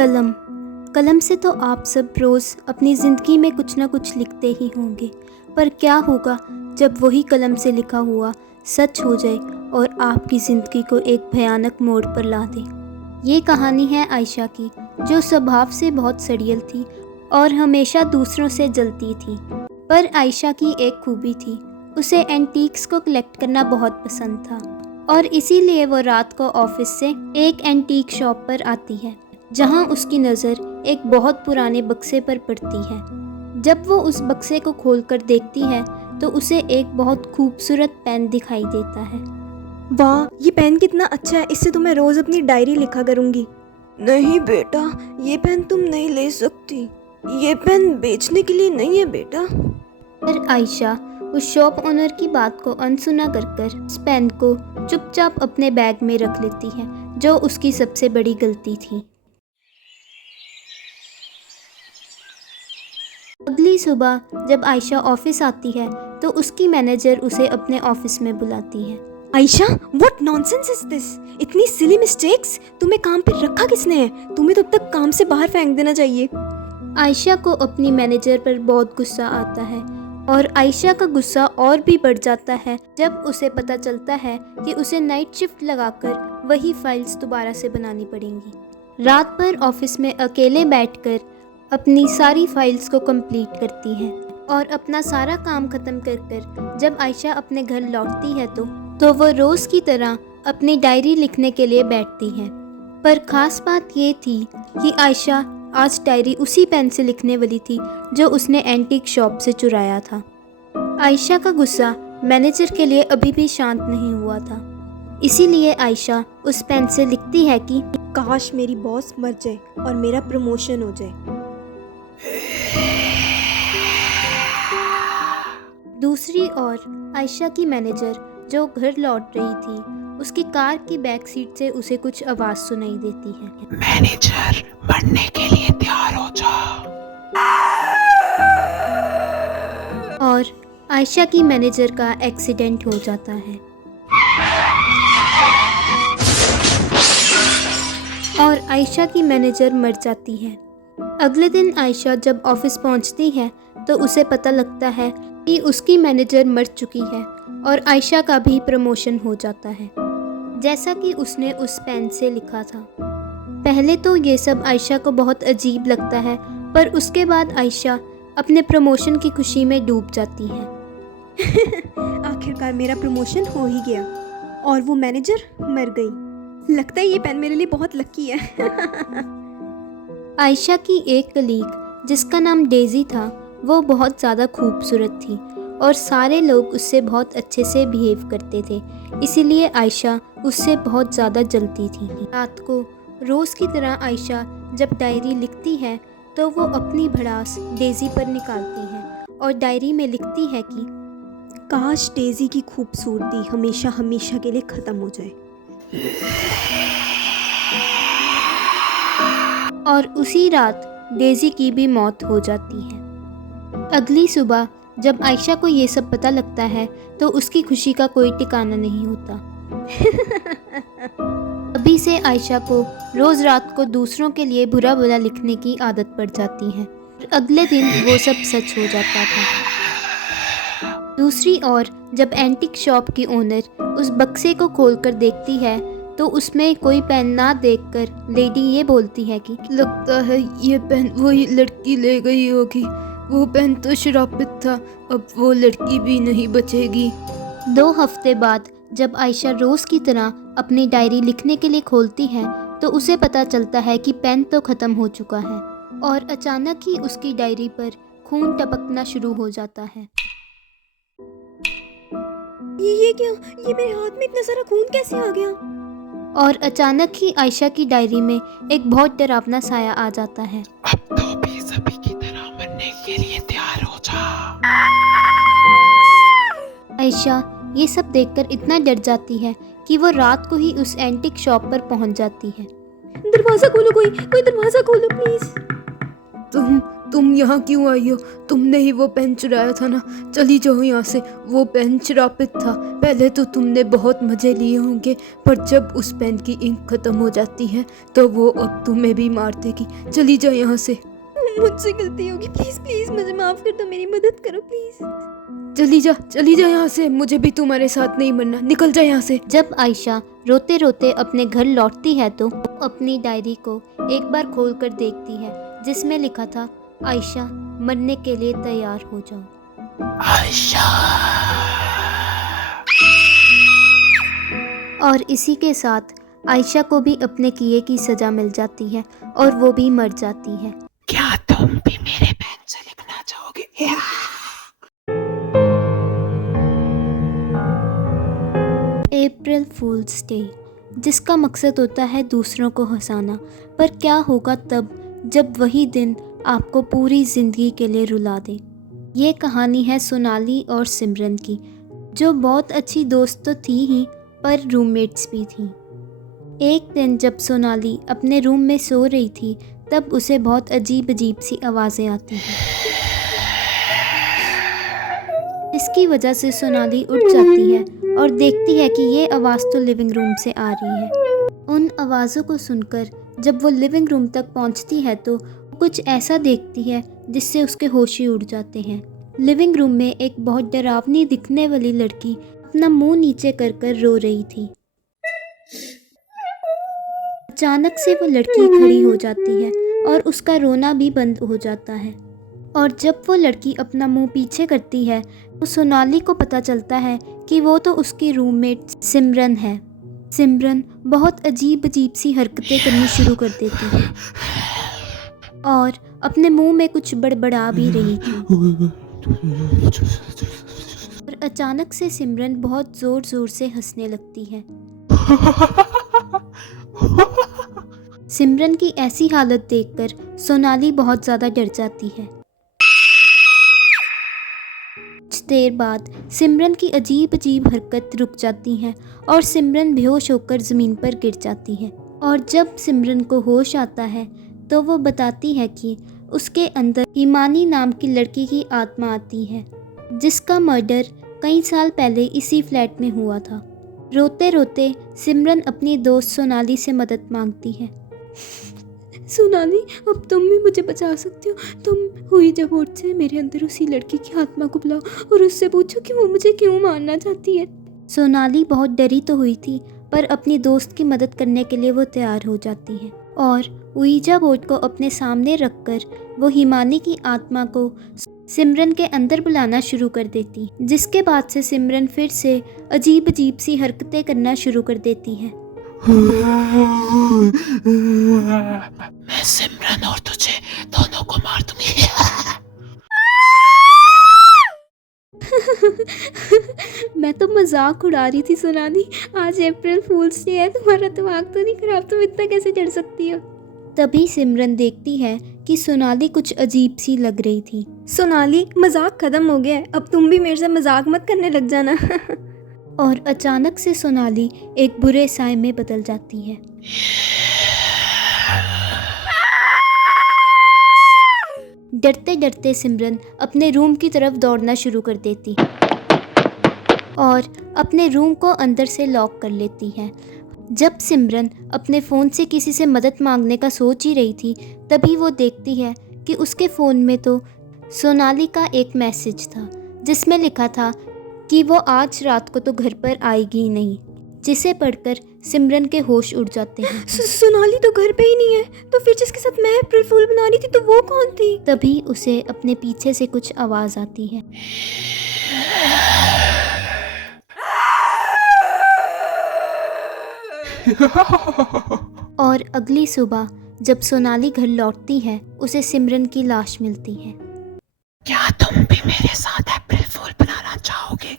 कलम। कलम से तो आप सब रोज़ अपनी ज़िंदगी में कुछ ना कुछ लिखते ही होंगे, पर क्या होगा जब वही कलम से लिखा हुआ सच हो जाए और आपकी ज़िंदगी को एक भयानक मोड़ पर ला दे। ये कहानी है आयशा की, जो स्वभाव से बहुत सड़ियल थी और हमेशा दूसरों से जलती थी। पर आयशा की एक खूबी थी, उसे एंटीक्स को कलेक्ट करना बहुत पसंद था और इसीलिए वो रात को ऑफिस से एक एंटीक शॉप पर आती है, जहां उसकी नज़र एक बहुत पुराने बक्से पर पड़ती है। जब वो उस बक्से को खोलकर देखती है तो उसे एक बहुत खूबसूरत पेन दिखाई देता है। वाह, ये पेन कितना अच्छा है, इससे तो मैं रोज़ अपनी डायरी लिखा करूँगी। नहीं बेटा, ये पेन तुम नहीं ले सकती, ये पेन बेचने के लिए नहीं है बेटा। पर आयशा उस शॉप ओनर की बात को अनसुना कर उस पेन को चुपचाप अपने बैग में रख लेती है, जो उसकी सबसे बड़ी गलती थी। अगली सुबह जब आयशा ऑफिस आती है तो उसकी मैनेजर उसे अपने ऑफिस में बुलाती है। Ayesha, what nonsense is this? इतनी सिली मिस्टेक्स, तुम्हें काम पर रखा किसने है? तुम्हें तो अब तक काम से बाहर फेंक देना चाहिए। आयशा को अपनी मैनेजर पर बहुत गुस्सा आता है और आयशा का गुस्सा और भी बढ़ जाता है जब उसे पता चलता है कि उसे नाइट शिफ्ट लगाकर वही फाइल्स दोबारा से बनानी पड़ेंगी। रात भर ऑफिस में अकेले बैठकर अपनी सारी फाइल्स को कंप्लीट करती है और अपना सारा काम खत्म कर जब आयशा अपने घर लौटती है तो वो रोज़ की तरह अपनी डायरी लिखने के लिए बैठती है। पर ख़ास बात ये थी कि आयशा आज डायरी उसी पेन से लिखने वाली थी जो उसने एंटीक शॉप से चुराया था। आयशा का गुस्सा मैनेजर के लिए अभी भी शांत नहीं हुआ था, इसीलिए आयशा उस पेन से लिखती है कि काश मेरी बॉस मर जाए और मेरा प्रमोशन हो जाए। दूसरी ओर आयशा की मैनेजर जो घर लौट रही थी, उसकी कार की बैक सीट से उसे कुछ आवाज़ सुनाई देती है। मैनेजर, मरने के लिए तैयार हो जा। और आयशा की मैनेजर का एक्सीडेंट हो जाता है और आयशा की मैनेजर मर जाती है। अगले दिन आयशा जब ऑफिस पहुंचती है तो उसे पता लगता है कि उसकी मैनेजर मर चुकी है और आयशा का भी प्रमोशन हो जाता है, जैसा कि उसने उस पेन से लिखा था। पहले तो ये सब आयशा को बहुत अजीब लगता है, पर उसके बाद आयशा अपने प्रमोशन की खुशी में डूब जाती है। आखिरकार मेरा प्रमोशन हो ही गया और वो मैनेजर मर गई। लगता है ये पेन मेरे लिए बहुत लकी है। आयशा की एक कलीग जिसका नाम डेजी था, वो बहुत ज़्यादा खूबसूरत थी और सारे लोग उससे बहुत अच्छे से बिहेव करते थे, इसीलिए आयशा उससे बहुत ज़्यादा जलती थी। रात को रोज़ की तरह आयशा जब डायरी लिखती है तो वो अपनी भड़ास डेजी पर निकालती है और डायरी में लिखती है कि काश डेजी की खूबसूरती हमेशा हमेशा के लिए ख़त्म हो जाए। और उसी रात डेजी की भी मौत हो जाती है। अगली सुबह जब आयशा को ये सब पता लगता है तो उसकी खुशी का कोई ठिकाना नहीं होता। अभी से आयशा को रोज़ रात को दूसरों के लिए बुरा बुरा लिखने की आदत पड़ जाती है। अगले दिन वो सब सच हो जाता था। दूसरी ओर जब एंटीक शॉप की ओनर उस बक्से को खोलकर देखती है तो उसमें कोई पेन ना देखकर लेडी ये बोलती है कि लगता है ये पेन वही लड़की ले गई होगी। वो पेन तो श्रापित था, अब वो लड़की भी नहीं बचेगी। 2 हफ्ते बाद जब आयशा रोज़ की तरह अपनी डायरी लिखने के लिए खोलती है तो उसे पता चलता है कि पेन तो ख़त्म हो चुका है और अचानक ही उसकी डायरी पर खून टपकना शुरू हो जाता है। ये क्या? ये मेरे हाथ में इतना सारा खून कैसे आ गया? और अचानक ही आयशा की डायरी में एक बहुत डरावना साया आ जाता है। अब तो भी सभी की तरह मरने के लिए तैयार हो जा। आयशा ये सब देखकर इतना डर जाती है कि वो रात को ही उस एंटीक शॉप पर पहुंच जाती है। दरवाज़ा खोलो, कोई दरवाज़ा खोलो प्लीज़। तुम यहाँ क्यों आई हो? तुमने ही वो पेन चुराया था ना? चली जाओ यहाँ से। वो पेन शरापित था। पहले तो तुमने बहुत मजे लिए होंगे, पर जब उस पेन की इंक खत्म हो जाती है तो वो अब तुम्हें भी मार देगी। चली जाओ यहाँ से। मुझसे गलती होगी, प्लीज प्लीज मुझे माफ कर दो, मेरी मदद करो प्लीज। चली जा यहाँ से। मुझे भी तुम्हारे साथ नहीं मरना। निकल जा यहाँ से। जब आयशा रोते रोते अपने घर लौटती है तो वो अपनी डायरी को एक बार खोलकर देखती है, जिसमें लिखा था, आयशा, मरने के लिए तैयार हो जाओ। आयशा। और इसी के साथ आयशा को भी अपने किए की सजा मिल जाती है और वो भी मर जाती है। क्या तुम भी मेरे पेन से लिखना चाहोगे? अप्रैल फूल्स डे, जिसका मकसद होता है दूसरों को हंसाना, पर क्या होगा तब जब वही दिन आपको पूरी ज़िंदगी के लिए रुला दे। ये कहानी है सोनाली और सिमरन की, जो बहुत अच्छी दोस्त तो थी ही, पर रूममेट्स भी थी। एक दिन जब सोनाली अपने रूम में सो रही थी, तब उसे बहुत अजीब अजीब सी आवाज़ें आती हैं। इसकी वजह से सोनाली उठ जाती है और देखती है कि ये आवाज़ तो लिविंग रूम से आ रही है। उन आवाज़ों को सुनकर जब वो लिविंग रूम तक पहुंचती है तो कुछ ऐसा देखती है जिससे उसके होश ही उड़ जाते हैं। लिविंग रूम में एक बहुत डरावनी दिखने वाली लड़की अपना मुंह नीचे कर कर रो रही थी। अचानक से वो लड़की खड़ी हो जाती है और उसका रोना भी बंद हो जाता है। और जब वो लड़की अपना मुंह पीछे करती है तो सोनाली को पता चलता है कि वो तो उसकी रूममेट सिमरन है। सिमरन बहुत अजीब अजीब सी हरकतें करनी शुरू कर देती है और अपने मुंह में कुछ बड़बड़ा भी रही थी। और अचानक से सिमरन बहुत ज़ोर ज़ोर से हंसने लगती है। सिमरन की ऐसी हालत देखकर सोनाली बहुत ज़्यादा डर जाती है। कुछ देर बाद सिमरन की अजीब अजीब हरकत रुक जाती है और सिमरन बेहोश होकर ज़मीन पर गिर जाती है। और जब सिमरन को होश आता है तो वो बताती है कि उसके अंदर हिमानी नाम की लड़की की आत्मा आती है, जिसका मर्डर कई साल पहले इसी फ्लैट में हुआ था। रोते रोते सिमरन अपनी दोस्त सोनाली से मदद मांगती है। सोनाली, अब तुम भी मुझे बचा सकती हो। तुम हुई जब बोर्ड से मेरे अंदर उसी लड़की की आत्मा को बुलाओ और उससे पूछो कि वो मुझे क्यों मारना चाहती है। सोनाली बहुत डरी तो हुई थी, पर अपनी दोस्त की मदद करने के लिए वो तैयार हो जाती है और ouija बोर्ड को अपने सामने रखकर वो हिमानी की आत्मा को सिमरन के अंदर बुलाना शुरू कर देती, जिसके बाद से सिमरन फिर से अजीब अजीब सी हरकतें करना शुरू कर देती है। मैं सिमरन और तुझे दोनों को मार दूंगी। मैं तो मजाक उड़ा रही थी सोनाली। आज अप्रैल फूल्स डे है, तुम्हारा दिमाग तो नहीं खराब? तुम इतना कैसे डर सकती हो? तभी सिमरन देखती है कि सोनाली कुछ अजीब सी लग रही थी। सोनाली, मजाक खत्म हो गया है, अब तुम भी मेरे से मजाक मत करने लग जाना। और अचानक से सोनाली एक बुरे साए में बदल जाती है। डरते डरते सिमरन अपने रूम की तरफ दौड़ना शुरू कर देती और अपने रूम को अंदर से लॉक कर लेती है। जब सिमरन अपने फ़ोन से किसी से मदद मांगने का सोच ही रही थी, तभी वो देखती है कि उसके फ़ोन में तो सोनाली का एक मैसेज था, जिसमें लिखा था कि वो आज रात को तो घर पर आएगी ही नहीं, जिसे पढ़कर सिमरन के होश उड़ जाते हैं। सोनाली तो घर पे ही नहीं है, तो फिर जिसके साथ मैं अप्रैल फूल बना रही थी तो वो कौन थी? तभी उसे अपने पीछे से कुछ आवाज़ आती है और अगली सुबह जब सोनाली घर लौटती है, उसे सिमरन की लाश मिलती है। क्या तुम भी मेरे साथ अप्रैल फूल बनाना चाहोगे?